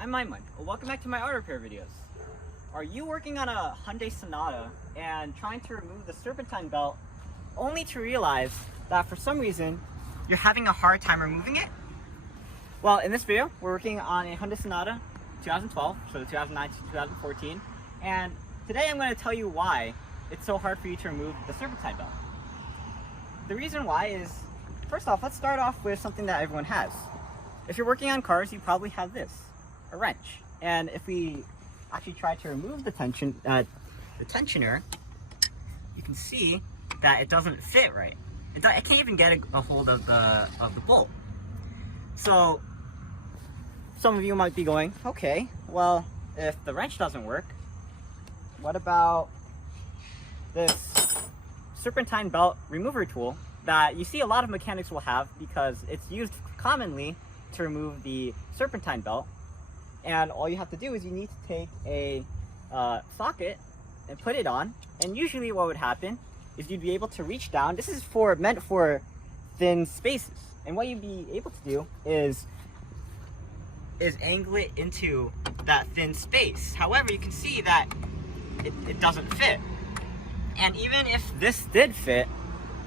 I'm Aiman. Welcome back to my auto repair videos. Are you working on a Hyundai Sonata and trying to remove the Serpentine Belt only to realize that for some reason you're having a hard time removing it? Well, in this video, we're working on a Hyundai Sonata 2012, so the 2009 to 2014, and today I'm going to tell you why it's so hard for you to remove the Serpentine Belt. The reason why is, first off, let's start off with something that everyone has. If you're working on cars, you probably have this, a wrench. And if we actually try to remove the tensioner, you can see that it doesn't fit right. It can't even get a hold of the bolt. So some of you might be going, okay, well, if the wrench doesn't work, what about this Serpentine Belt remover tool that you see a lot of mechanics will have because it's used commonly to remove the Serpentine Belt. And all you have to do is you need to take a socket and put it on, and usually what would happen is you'd be able to reach down. This is meant for thin spaces, and what you'd be able to do is angle it into that thin space. However, you can see that it doesn't fit. And even if this did fit,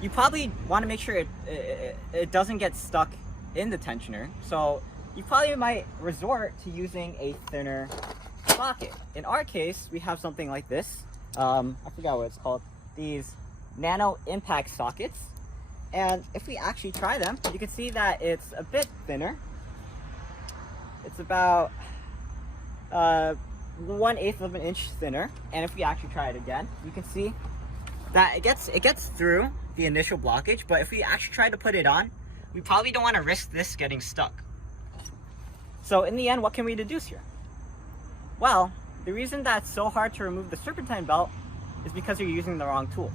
you probably want to make sure it doesn't get stuck in the tensioner. So you probably might resort to using a thinner socket. In our case, we have something like this. I forgot what it's called. These nano impact sockets. And if we actually try them, you can see that it's a bit thinner. It's about 1/8 of an inch thinner. And if we actually try it again, you can see that it gets through the initial blockage. But if we actually try to put it on, we probably don't want to risk this getting stuck. So in the end, what can we deduce here? Well, the reason that it's so hard to remove the Serpentine Belt is because you're using the wrong tools.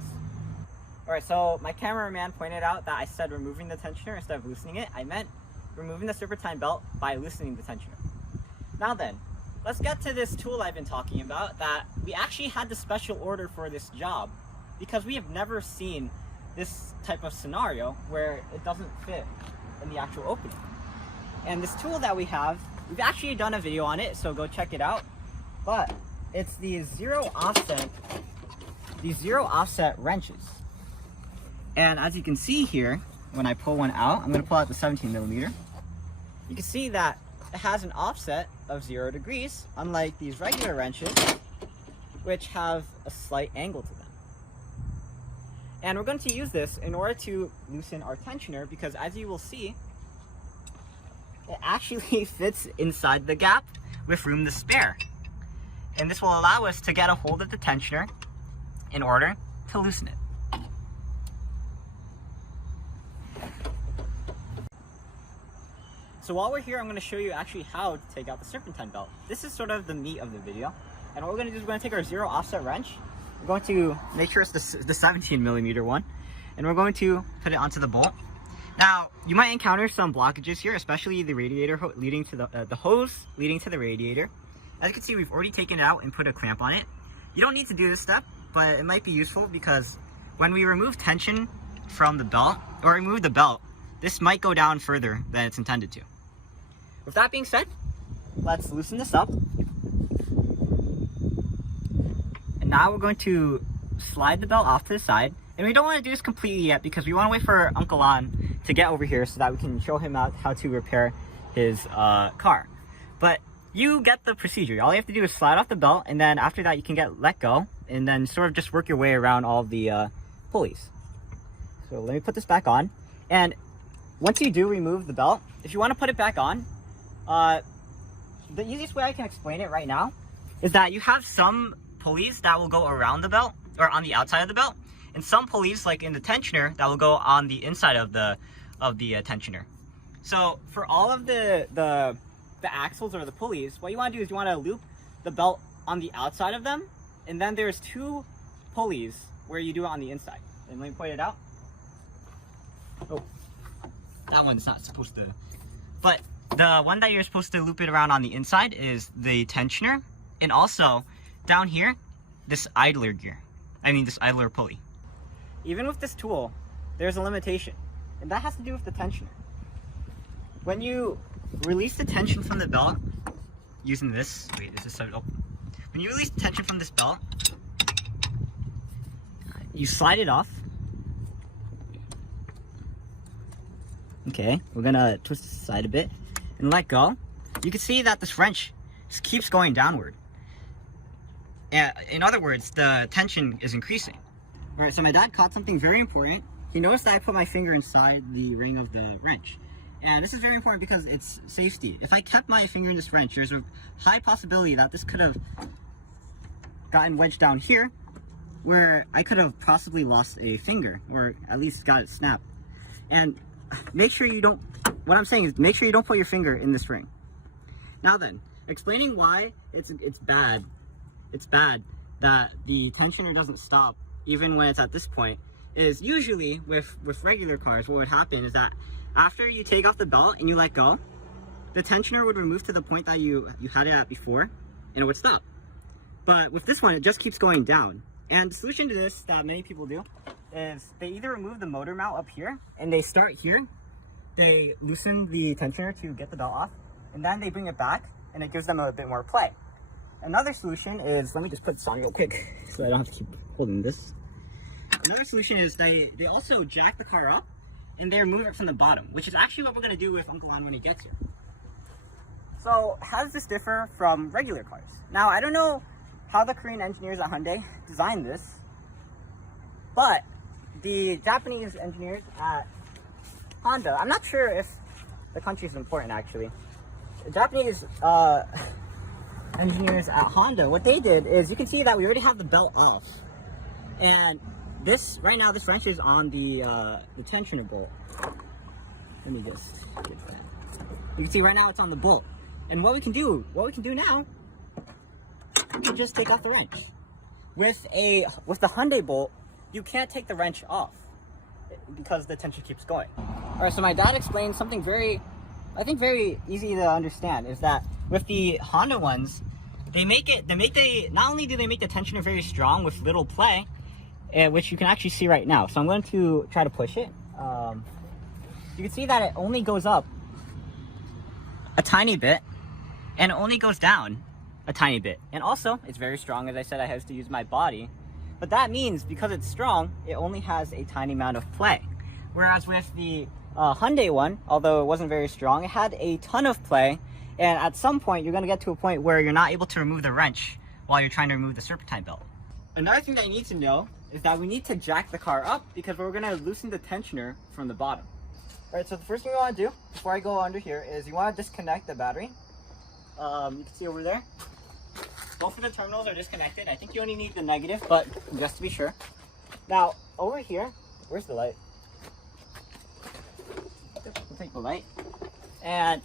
Alright, so my cameraman pointed out that I said removing the tensioner instead of loosening it. I meant removing the Serpentine Belt by loosening the tensioner. Now then, let's get to this tool I've been talking about that we actually had the special order for this job because we have never seen this type of scenario where it doesn't fit in the actual opening. And this tool that we have, we've actually done a video on it, so go check it out. But it's these zero offset wrenches. And as you can see here, when I pull one out, I'm going to pull out the 17mm. You can see that it has an offset of 0 degrees, unlike these regular wrenches, which have a slight angle to them. And we're going to use this in order to loosen our tensioner because, as you will see, it actually fits inside the gap with room to spare. And this will allow us to get a hold of the tensioner in order to loosen it. So while we're here, I'm going to show you actually how to take out the Serpentine Belt. This is sort of the meat of the video. And what we're going to do is we're going to take our zero offset wrench. We're going to make sure it's the 17mm one. And we're going to put it onto the bolt. Now, you might encounter some blockages here, especially the radiator leading to the hose leading to the radiator. As you can see, we've already taken it out and put a clamp on it. You don't need to do this step, but it might be useful because when we remove tension from the belt, or remove the belt, this might go down further than it's intended to. With that being said, let's loosen this up. And now we're going to slide the belt off to the side. And we don't want to do this completely yet because we want to wait for Uncle An to get over here so that we can show him out how to repair his car. But you get the procedure. All you have to do is slide off the belt, and then after that you can let go and then sort of just work your way around all of the pulleys. So let me put this back on. And once you do remove the belt, if you want to put it back on, the easiest way I can explain it right now is that you have some pulleys that will go around the belt or on the outside of the belt, and some pulleys, like in the tensioner, that will go on the inside of the tensioner. So for all of the axles or the pulleys, what you want to do is you want to loop the belt on the outside of them, and then there's 2 pulleys where you do it on the inside. And let me point it out. Oh, that one's not supposed to. But the one that you're supposed to loop it around on the inside is the tensioner, and also down here, this idler pulley. Even with this tool, there's a limitation, and that has to do with the tensioner. When you release the tension from the belt, using this. Wait, is this so? Oh. When you release tension from this belt, you slide it off. Okay, we're gonna twist the side a bit and let go. You can see that this wrench just keeps going downward. In other words, the tension is increasing. All right, so my dad caught something very important. He noticed that I put my finger inside the ring of the wrench. And this is very important because it's safety. If I kept my finger in this wrench, there's a high possibility that this could have gotten wedged down here, where I could have possibly lost a finger, or at least got it snapped. And make sure you don't, what I'm saying is make sure you don't put your finger in this ring. Now then, explaining why it's bad that the tensioner doesn't stop even when it's at this point is usually with regular cars, what would happen is that after you take off the belt and you let go, the tensioner would remove to the point that you had it at before and it would stop. But with this one, it just keeps going down. And the solution to this that many people do is they either remove the motor mount up here and they start here, they loosen the tensioner to get the belt off, and then they bring it back and it gives them a bit more play. Another solution is, let me just put this on real quick so I don't have to keep holding this. Another solution is they also jack the car up and they remove it from the bottom, which is actually what we're going to do with Uncle An when he gets here. So how does this differ from regular cars? Now, I don't know how the Korean engineers at Hyundai designed this, but the Japanese engineers at Honda, I'm not sure if the country is important actually. The Japanese engineers at Honda, what they did is, you can see that we already have the belt off, and this right now, this wrench is on the tensioner bolt. Let me just get that. You can see right now it's on the bolt, and what we can do now, we can just take off the wrench. With the Hyundai bolt, you can't take the wrench off because the tension keeps going. All right, so my dad explained something very easy to understand, is that with the Honda ones, not only do they make the tensioner very strong with little play, which you can actually see right now. So I'm going to try to push it. You can see that it only goes up a tiny bit and it only goes down a tiny bit. And also, it's very strong. As I said, I have to use my body. But that means because it's strong, it only has a tiny amount of play. Whereas with the Hyundai one, although it wasn't very strong, it had a ton of play. And at some point, you're going to get to a point where you're not able to remove the wrench while you're trying to remove the Serpentine belt. Another thing that you need to know is that we need to jack the car up because we're going to loosen the tensioner from the bottom. Alright, so the first thing we want to do before I go under here is you want to disconnect the battery. You can see over there, both of the terminals are disconnected. I think you only need the negative, but just to be sure. Now, over here, where's the light? We'll take the light. And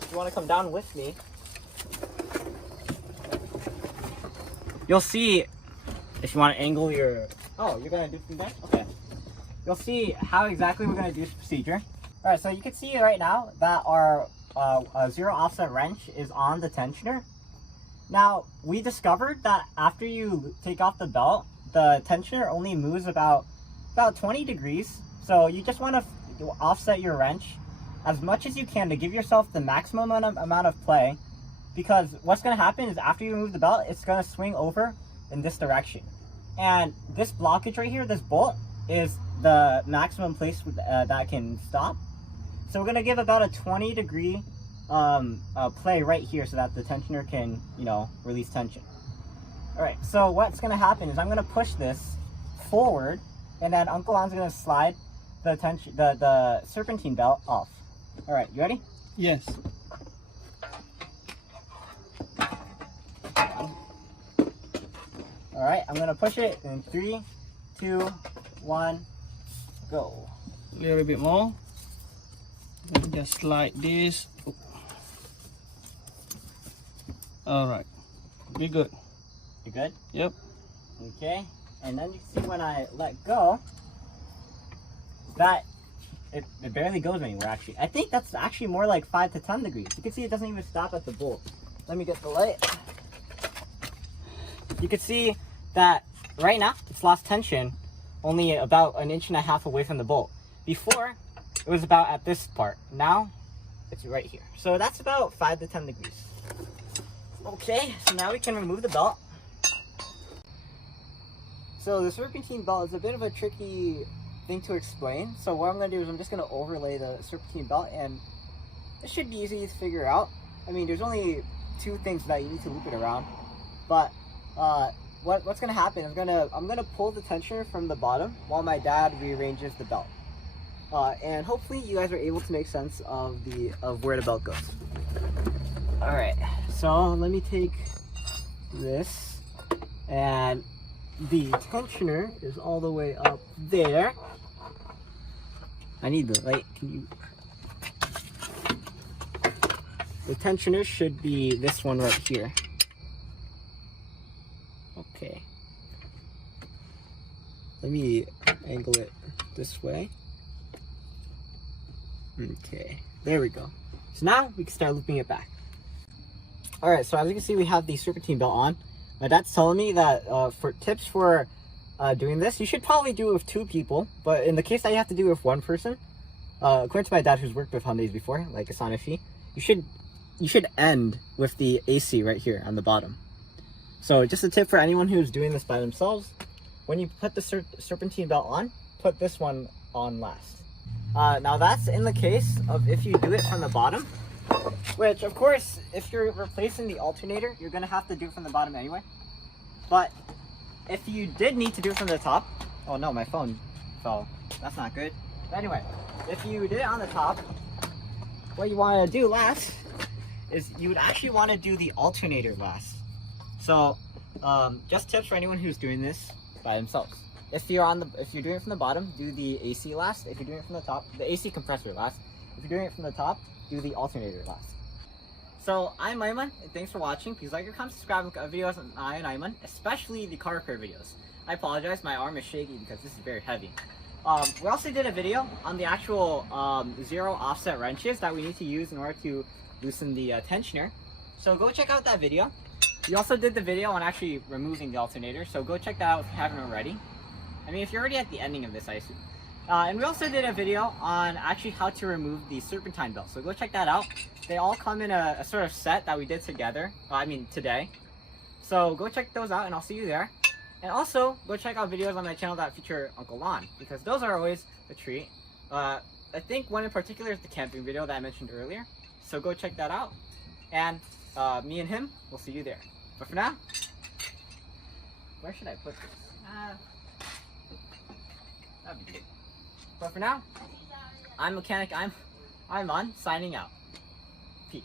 if you want to come down with me, you'll see, if you want to angle your, oh, you're going to do from there? Okay. You'll see how exactly we're going to do this procedure. All right, so you can see right now that our zero offset wrench is on the tensioner. Now, we discovered that after you take off the belt, the tensioner only moves about 20 degrees. So you just want to offset your wrench as much as you can to give yourself the maximum amount of play, because what's going to happen is after you remove the belt, it's going to swing over in this direction. And this blockage right here, this bolt, is the maximum place that can stop. So we're going to give about a 20 degree play right here so that the tensioner can, release tension. All right, so what's going to happen is I'm going to push this forward, and then Uncle An's going to slide the serpentine belt off. All right, you ready? Yes. All right, I'm going to push it in 3, 2, 1, go. A little bit more. Then just like this. All right, be good. You good? Yep. Okay, and then you can see when I let go that it barely goes anywhere. Actually, I think that's actually more like 5 to 10 degrees. You can see it doesn't even stop at the bolt. Let me get the light. You can see that right now it's lost tension only about 1.5 inches away from the bolt. Before, it was about at this part. Now, it's right here. So that's about 5 to 10 degrees. Okay, so now we can remove the belt. So the serpentine belt is a bit of a tricky thing to explain. So what I'm going to do is I'm just going to overlay the serpentine belt, and it should be easy to figure out. I mean, there's only two things that you need to loop it around. But what's going to happen is I'm going to pull the tensioner from the bottom while my dad rearranges the belt. And hopefully you guys are able to make sense of where the belt goes. All right, so let me take this, and the tensioner is all the way up there. I need the light. The tensioner should be this one right here. Okay. Let me angle it this way. Okay, there we go. So now we can start looping it back. Alright, so as you can see, we have the serpentine belt on. My dad's telling me that for tips for doing this, you should probably do it with two people. But in the case that you have to do it with one person, according to my dad who's worked with Hyundais before, like a Sonata, you should end with the AC right here on the bottom. So just a tip for anyone who's doing this by themselves, when you put the serpentine belt on, put this one on last. Now that's in the case of if you do it from the bottom, which of course, if you're replacing the alternator, you're gonna have to do it from the bottom anyway. But if you did need to do it from the top, oh no, my phone fell. That's not good. But anyway, if you did it on the top, what you wanna do last is you would actually wanna do the alternator last. So, just tips for anyone who's doing this by themselves. If you're doing it from the bottom, do the AC last. If you're doing it from the top, the AC compressor last. If you're doing it from the top, do the alternator last. So I'm Aiman, and thanks for watching. Please like, comment, subscribe, and videos on EyeOnAiman, especially the car repair videos. I apologize, my arm is shaky because this is very heavy. We also did a video on the actual zero offset wrenches that we need to use in order to loosen the tensioner. So go check out that video. We also did the video on actually removing the alternator, so go check that out if you haven't already. I mean, if you're already at the ending of this, I assume. And we also did a video on actually how to remove the serpentine belt, so go check that out. They all come in a sort of set that we did together, today. So go check those out and I'll see you there. And also, go check out videos on my channel that feature Uncle Lon, because those are always a treat. I think one in particular is the camping video that I mentioned earlier. So go check that out. And me and him, we'll see you there. But for now, where should I put this? That'd be good. But for now, I'm Mechanic Aiman signing out. Peace.